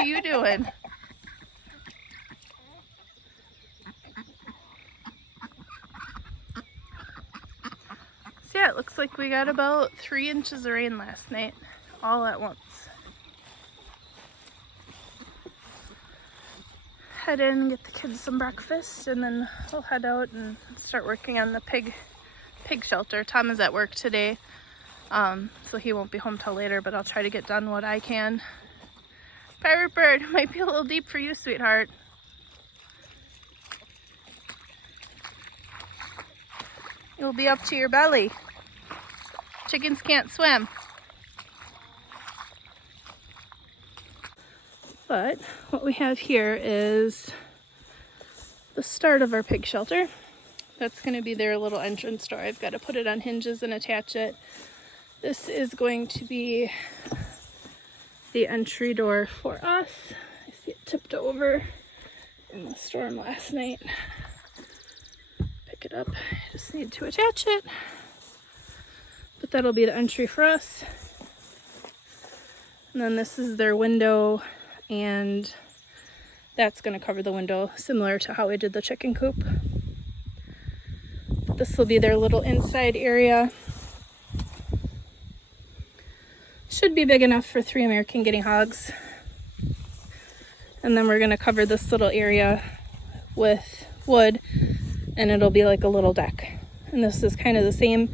are you doing? So yeah, it looks like we got about 3 inches of rain last night, all at once. Head in, get the kids some breakfast, and then we'll head out and start working on the pig shelter. Tom is at work today, so he won't be home till later, but I'll try to get done what I can. Pirate bird, might be a little deep for you, sweetheart. You'll be up to your belly. Chickens can't swim. But what we have here is the start of our pig shelter. That's going to be their little entrance door. I've got to put it on hinges and attach it. This is going to be the entry door for us. I see it tipped over in the storm last night. Pick it up. I just need to attach it. But that'll be the entry for us. And then this is their window, and that's going to cover the window, similar to how we did the chicken coop. This will be their little inside area. Should be big enough for 3 American Guinea Hogs. And then we're going to cover this little area with wood, and it'll be like a little deck. And this is kind of the same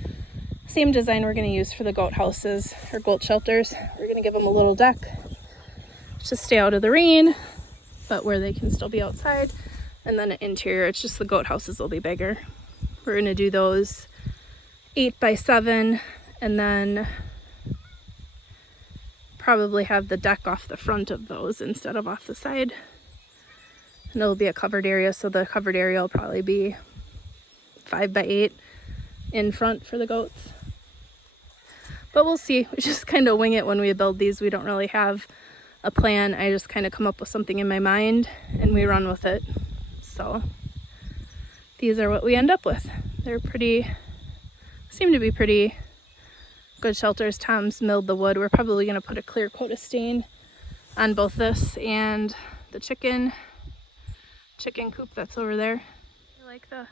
design we're going to use for the goat houses or goat shelters. We're going to give them a little deck to stay out of the rain, but where they can still be outside. And then an interior, it's just the goat houses will be bigger. We're going to do those 8x7, and then probably have the deck off the front of those instead of off the side. And it'll be a covered area, so the covered area will probably be 5x8 in front for the goats. But we'll see. We just kind of wing it when we build these. We don't really have a plan. I just kind of come up with something in my mind and we run with it. So these are what we end up with. They're seem to be pretty good shelters. Tom's milled the wood. We're probably going to put a clear coat of stain on both this and the chicken coop that's over there. Are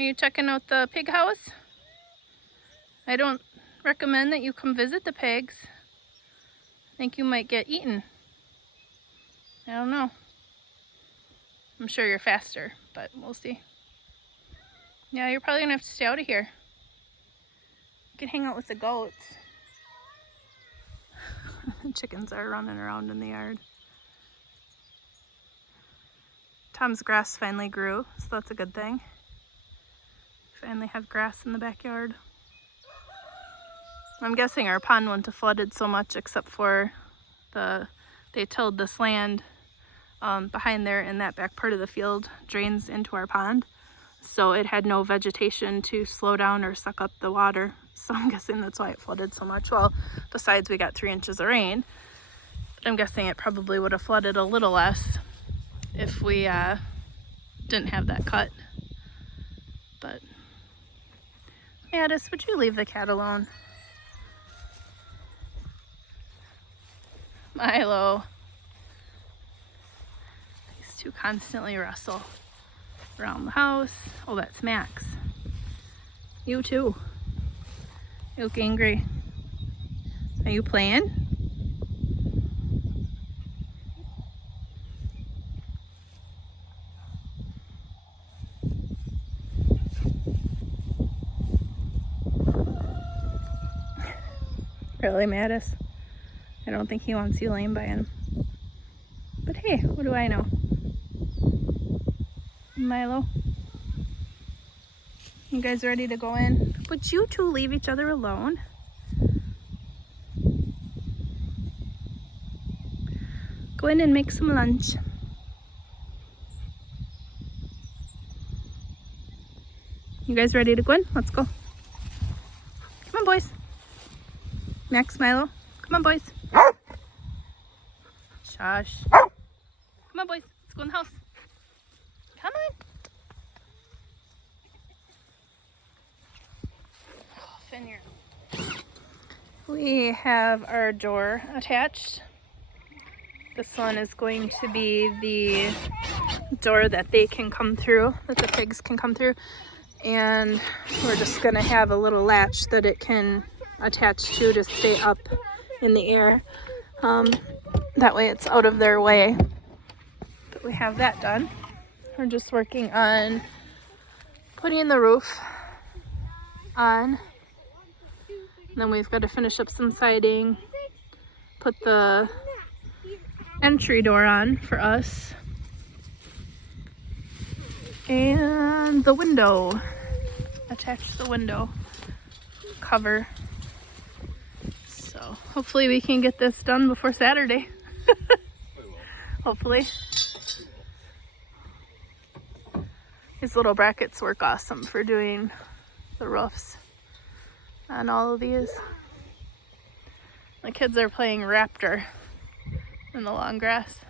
you checking out the pig house? I don't recommend that you come visit the pigs. I think you might get eaten. I don't know. I'm sure you're faster, but we'll see. Yeah, you're probably gonna have to stay out of here. You can hang out with the goats. Chickens are running around in the yard. Tom's grass finally grew, so that's a good thing. Finally have grass in the backyard. I'm guessing our pond wouldn't have flooded so much, except for they tilled this land behind there, and that back part of the field drains into our pond. So it had no vegetation to slow down or suck up the water. So I'm guessing that's why it flooded so much. Well, besides we got 3 inches of rain, but I'm guessing it probably would have flooded a little less if we didn't have that cut. But Addis, would you leave the cat alone? Milo. These two constantly wrestle around the house. Oh, that's Max. You too. You look angry. Are you playing? Really, Mattis? I don't think he wants you laying by him. But hey, what do I know? Milo? You guys ready to go in? Would you two leave each other alone? Go in and make some lunch. You guys ready to go in? Let's go. Come on, boys. Max, Milo. Come on, boys. Shush. Come on, boys. Let's go in the house. Come on. Oh, Finier. We have our door attached. This one is going to be the door that they can come through, that the pigs can come through. And we're just gonna have a little latch that it can attach to stay up in the air. That way it's out of their way. But we have that done. We're just working on putting the roof on. And then we've got to finish up some siding, put the entry door on for us, and the window, attach the window cover. So hopefully we can get this done before Saturday. Hopefully. These little brackets work awesome for doing the roofs on all of these. The kids are playing Raptor in the long grass.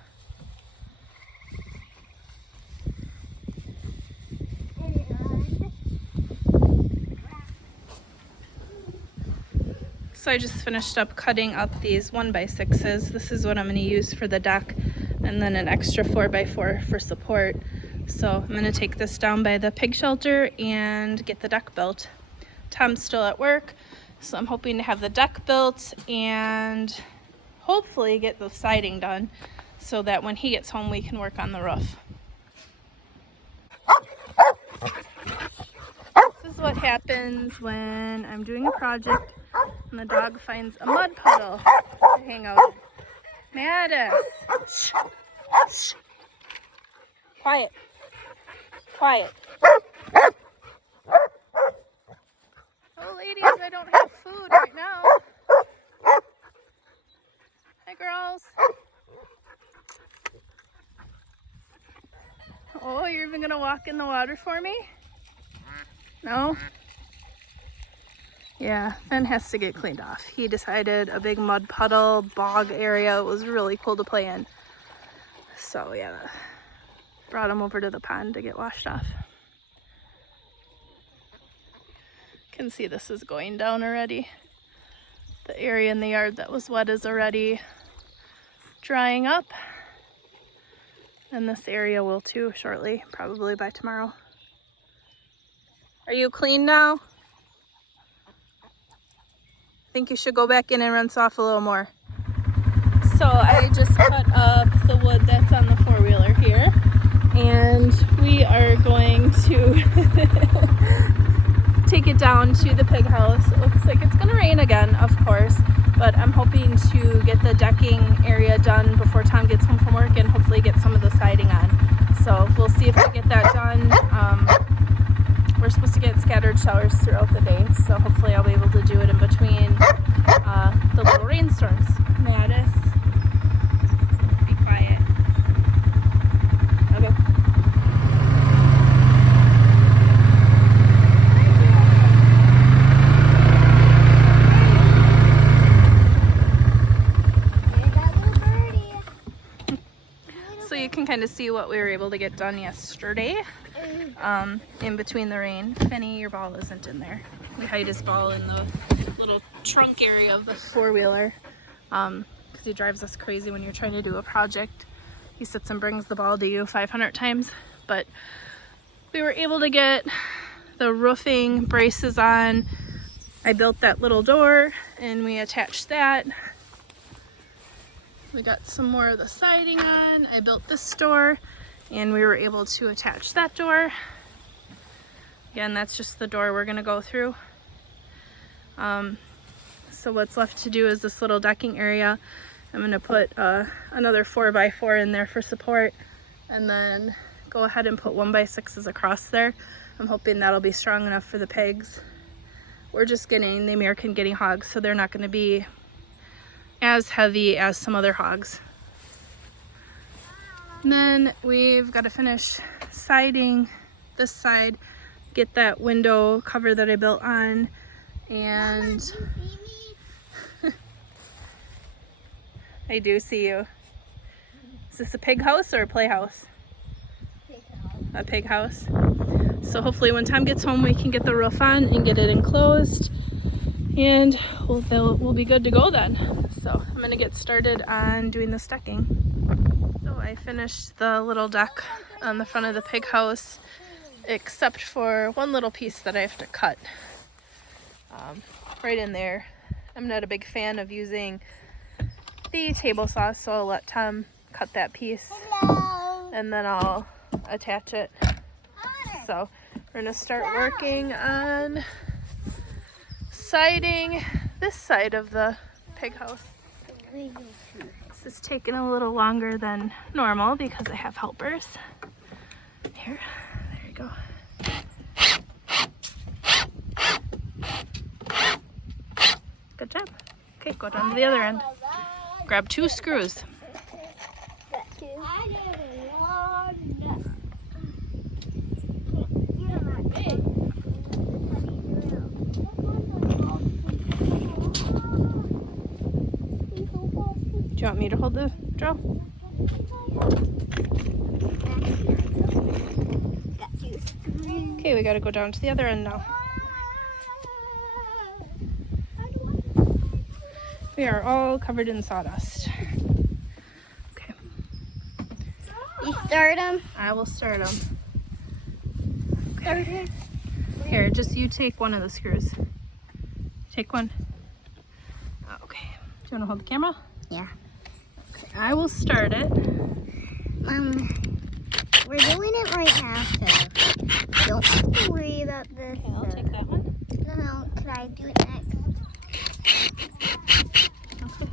So I just finished up cutting up these 1x6s. This is what I'm going to use for the deck, and then an extra 4x4 for support. So I'm going to take this down by the pig shelter and get the deck built. Tom's still at work, so I'm hoping to have the deck built and hopefully get the siding done so that when he gets home we can work on the roof. This is what happens when I'm doing a project and the dog finds a mud puddle to hang out in. Mattis! Shh. Quiet. Quiet. Oh, ladies, I don't have food right now. Hi, girls. Oh, you're even gonna walk in the water for me? No? Yeah, Ben has to get cleaned off. He decided a big mud puddle, bog area was really cool to play in. So, yeah, brought him over to the pond to get washed off. Can see this is going down already. The area in the yard that was wet is already drying up, and this area will too shortly, probably by tomorrow. Are you clean now? I think you should go back in and rinse off a little more. So I just cut up the wood that's on the four-wheeler here, and we are going to take it down to the pig house. It looks like it's gonna rain again, of course, but I'm hoping to get the decking area done before Tom gets home from work and hopefully get some of the siding on. So we'll see if we get that done. We're supposed to get scattered showers throughout the day, so hopefully I'll be able to do it in between the little rainstorms. Mattis, be quiet. Okay. So you can kind of see what we were able to get done yesterday. In between the rain. Penny, your ball isn't in there. We hide his ball in the little trunk area of the four-wheeler because he drives us crazy when you're trying to do a project. He sits and brings the ball to you 500 times. But we were able to get the roofing braces on. I built that little door and we attached that. We got some more of the siding on. I built this door and we were able to attach that door. Again, that's just the door we're gonna go through. So what's left to do is this little decking area. I'm gonna put another 4x4 in there for support, and then go ahead and put 1x6s across there. I'm hoping that'll be strong enough for the pigs. We're just getting the American Guinea Hogs, so they're not gonna be as heavy as some other hogs. And then we've got to finish siding this side, get that window cover that I built on, and I do see you. Is this a pig house or a playhouse? A pig house. So hopefully when Tom gets home we can get the roof on and get it enclosed, and we'll be good to go then. So I'm gonna get started on doing the stacking. I finished the little deck on the front of the pig house, except for one little piece that I have to cut right in there. I'm not a big fan of using the table saw, so I'll let Tom cut that piece. Hello. And then I'll attach it. So we're gonna start working on siding this side of the pig house. This is taking a little longer than normal because I have helpers. Here, there you go. Good job. Okay, go down to the other end. Grab 2 screws. Do you want me to hold the drill? Okay, we gotta go down to the other end now. We are all covered in sawdust. Okay. You start them? I will start them. Okay. Here, just you take one of the screws. Take one. Okay. Do you want to hold the camera? Yeah. Okay. I will start it. We're doing it right after. Don't have to worry about this. Okay, I'll take that one. No, could I do it next? Okay.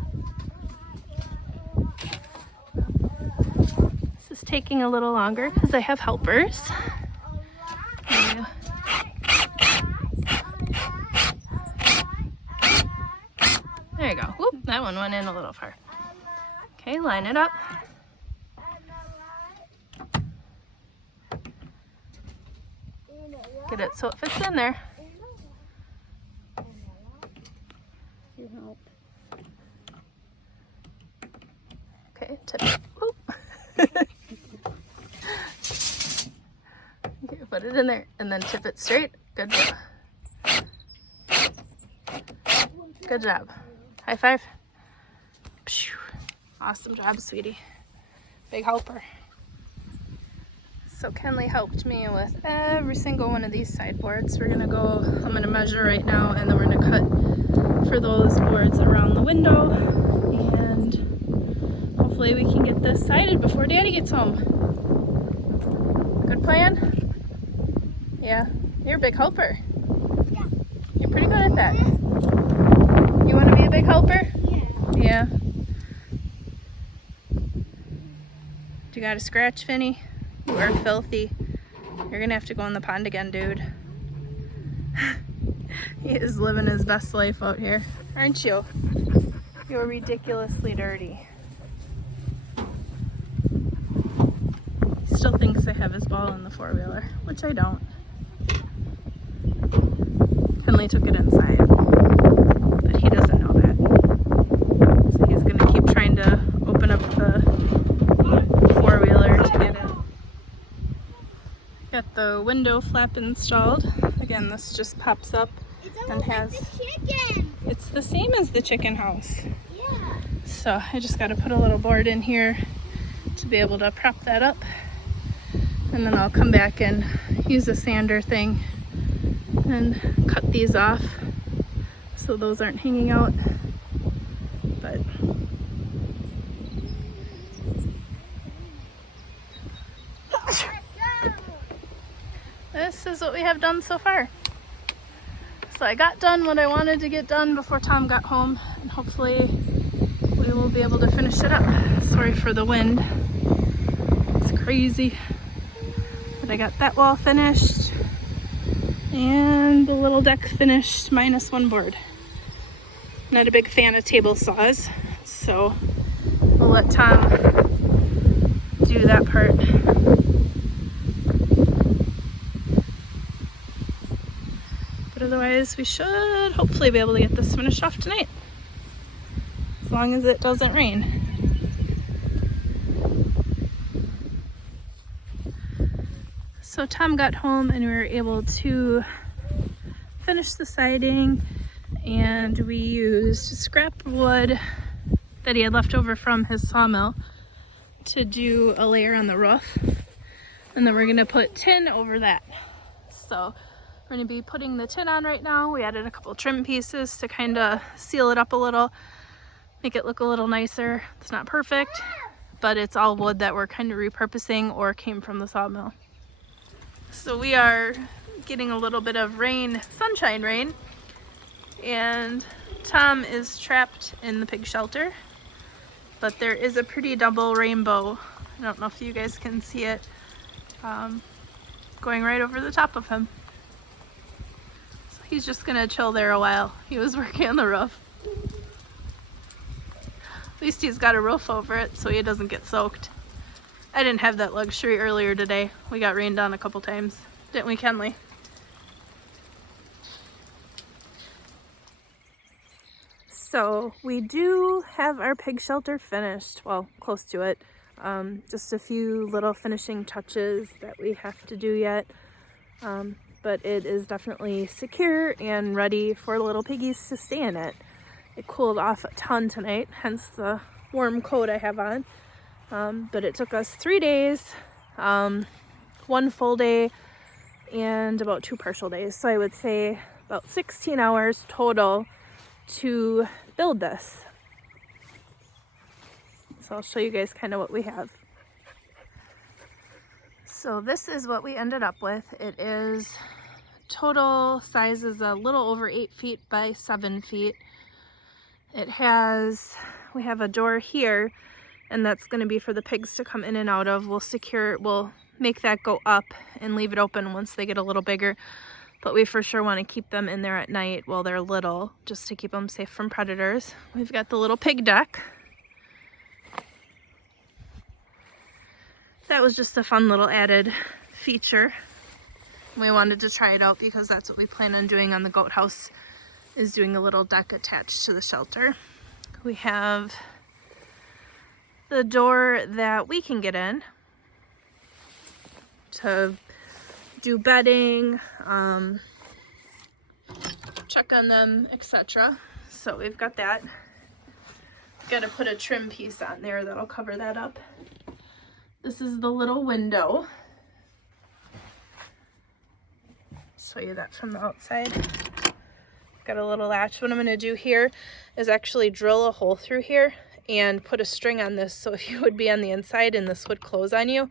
This is taking a little longer because I have helpers. There you go. There you go. Whoop, that one went in a little far. Okay, line it up. Get it so it fits in there. Okay, tip it. Oop. Okay, put it in there and then tip it straight. Good job. Good job. High five. Awesome job, sweetie. Big helper. So Kenley helped me with every single one of these sideboards. I'm gonna measure right now, and then we're gonna cut for those boards around the window, and hopefully we can get this sided before Daddy gets home. Good plan? Yeah, you're a big helper. Yeah. You're pretty good at that. You wanna be a big helper? Yeah. Yeah. Do you got a scratch, Finny? You are filthy. You're gonna have to go in the pond again, dude. He is living his best life out here, aren't you? You're ridiculously dirty. He still thinks I have his ball in the four-wheeler, which I don't. Henley took it inside, but he doesn't know that. So he's gonna keep trying to open up the four-wheeler to get it. Got the window flap installed. Again, this just pops up and has... Like the chicken. It's the same as the chicken house. Yeah. So I just got to put a little board in here to be able to prop that up. And then I'll come back and use a sander thing and cut these off so those aren't hanging out. But this is what we have done so far. So I got done what I wanted to get done before Tom got home, and hopefully we will be able to finish it up. Sorry for the wind. It's crazy. But I got that wall finished and the little deck finished minus one board. Not a big fan of table saws, so we'll let Tom do that part. But otherwise, we should hopefully be able to get this finished off tonight, as long as it doesn't rain. So Tom got home and we were able to finish the siding, and we used scrap wood that he had left over from his sawmill to do a layer on the roof, and then we're gonna put tin over that. So we're gonna be putting the tin on right now. We added a couple trim pieces to kind of seal it up a little, make it look a little nicer. It's not perfect, but it's all wood that we're kind of repurposing or came from the sawmill. So we are getting a little bit of rain, sunshine rain, and Tom is trapped in the pig shelter, but there is a pretty double rainbow. I don't know if you guys can see it, going right over the top of him. So he's just gonna chill there a while. He was working on the roof. At least he's got a roof over it so he doesn't get soaked. I didn't have that luxury earlier today. We got rained on a couple times, didn't we, Kenley? So we do have our pig shelter finished, well, close to it. Just a few little finishing touches that we have to do yet, but it is definitely secure and ready for little piggies to stay in it. It cooled off a ton tonight, hence the warm coat I have on, but it took us 3 days, 1 full day and about 2 partial days, so I would say about 16 hours total to build this. So I'll show you guys kind of what we have. So this is what we ended up with. It is, total size is a little over 8 feet by 7 feet. It has, we have a door here, and that's going to be for the pigs to come in and out of. We'll make that go up and leave it open once they get a little bigger. But we for sure want to keep them in there at night while they're little, just to keep them safe from predators. We've got the little pig deck. That was just a fun little added feature. We wanted to try it out because that's what we plan on doing on the goat house, is doing a little deck attached to the shelter. We have the door that we can get in to do bedding, check on them, etc. So we've got that. Got to put a trim piece on there that'll cover that up. This is the little window. Show you that from the outside. Got a little latch. What I'm going to do here is actually drill a hole through here and put a string on this, so if you would be on the inside and this would close on you,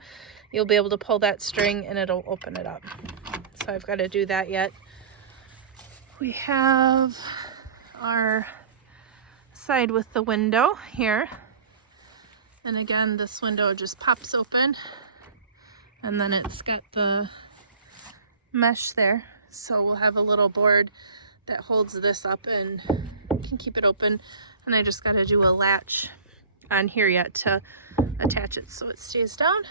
you'll be able to pull that string and it'll open it up. So I've got to do that yet. We have our side with the window here. And again, this window just pops open, and then it's got the mesh there. So we'll have a little board that holds this up and can keep it open. And I just got to do a latch on here yet to attach it so it stays down.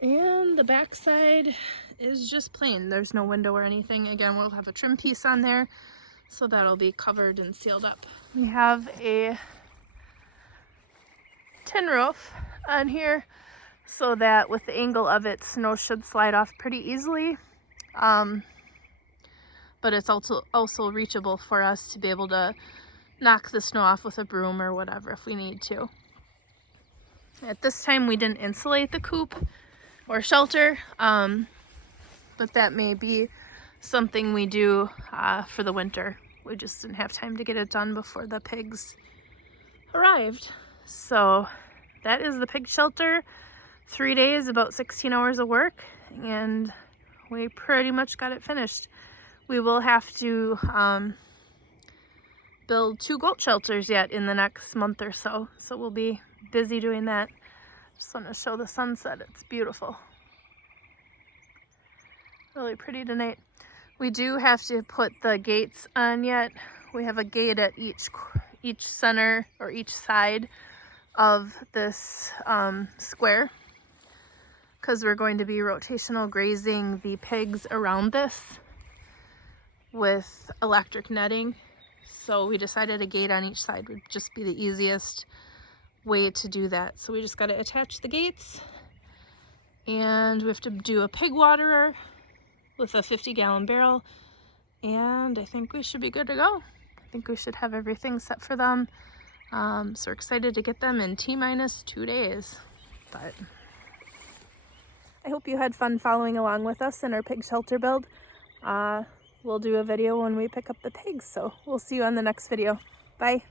And the back side is just plain. There's no window or anything. Again, we'll have a trim piece on there, so that'll be covered and sealed up. We have a tin roof on here so that with the angle of it, snow should slide off pretty easily. But it's also reachable for us to be able to knock the snow off with a broom or whatever if we need to. At this time we didn't insulate the coop or shelter, but that may be something we do for the winter. We just didn't have time to get it done before the pigs arrived. So that is the pig shelter. 3 days, about 16 hours of work, and we pretty much got it finished. We will have to build 2 goat shelters yet in the next month or so, so we'll be busy doing that. Just want to show the sunset. It's beautiful. Really pretty tonight. We do have to put the gates on yet. We have a gate at each center or each side of this square, because we're going to be rotational grazing the pigs around this with electric netting. So we decided a gate on each side would just be the easiest way to do that. So we just got to attach the gates, and we have to do a pig waterer with a 50-gallon barrel, and I think we should be good to go. I think we should have everything set for them. So we're excited to get them in T-minus 2 days. But I hope you had fun following along with us in our pig shelter build. We'll do a video when we pick up the pigs, so we'll see you on the next video. Bye.